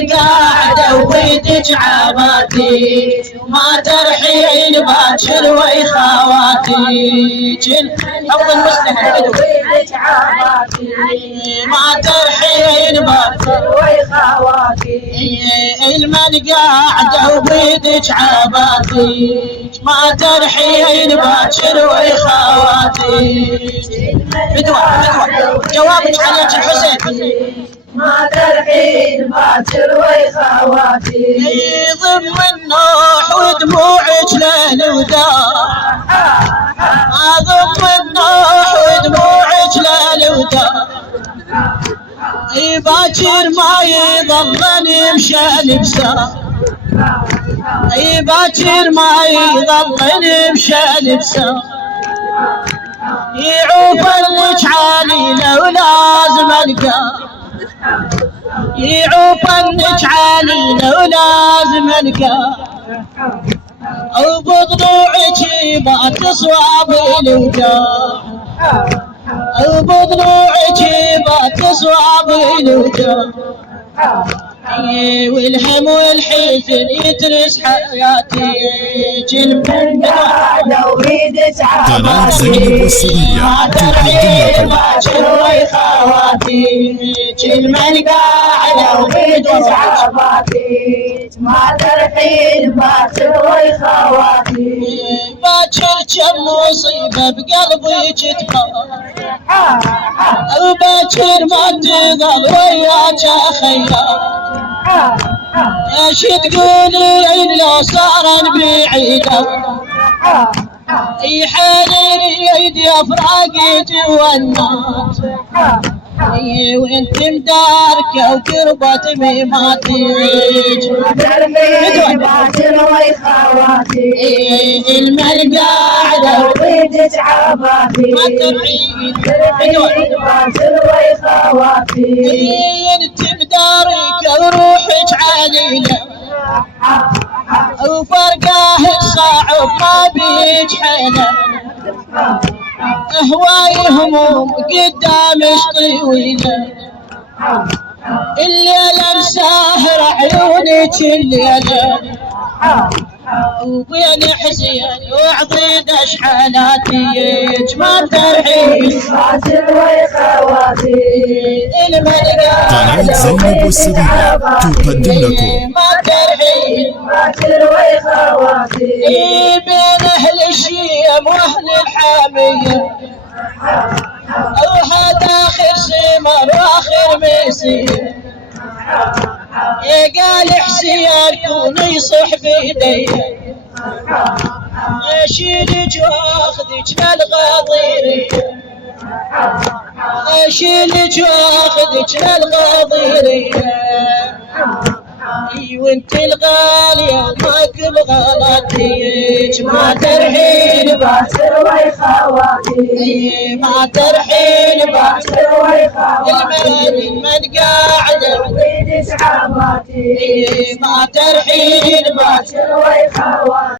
القاعدة وبيدك عباتي ما ترحين باكر ويخواتي أفضل المستهل وبيدك عباتي ما ترحين باكر ويخواتي القاعدة وبيدك عباتي ما ترحين باكر ويخواتي فدوة جوابك على الحسين ما ترحين باكر ويخواتي ضم النوح ودموعك ليل ودار ضم النوح ودموعك ليل ودار باكر ما يظل يمشي لبسه باكر ما يظل يمشي لبسه يعوف لك عالي لو لازم القاه يعوف لك عالي لو لازم القاه او بضلوعك بات صواب الوجاه او بضلوعك بات صواب الوجاه والهم والحزن يترس حياتي القاعدة وبيدك قناة زينب السرية تقدم باكر ويخواتي القاعدة وبيدك عباتي ما ترحين باكر ويخواتي باكر كم مصيبة بقلبي تتبع باكر ما تظل وياك خيار ايش تقولي لو صار بعيدة يحنيني يدي افراقي جوا النار وانت مداركه وقربة ميماتيج ما ترحين باكر ويخواتي القاعدة وبيدك عباتي ما ترحين باكر ويخواتي انت مداركه وروحك عليله وفرقاه صعب ما بيج حيله هواي هموم قدامش طويله الليله مساهر عيونك الليله وبين حزين وعضيد اشحالاتي ما ترحين باكر ويخواتي قناة زينب السرية تقدم لكم ما ترحين باكر ويخواتي بين اهل الشيم واهل الحاميه وهذا اخر سمر واخر مسير قال حسين كوني صح بيدي اشيلك واخذك للغاضيري اشيلك واخذك للغاضيري وانت الغالية ماكل غلطيك ما ترحين باكر ويخواتي ما ترحين باكر ويخواتي من قاعدة وبيدك عباتي ما ترحين باكر ويخواتي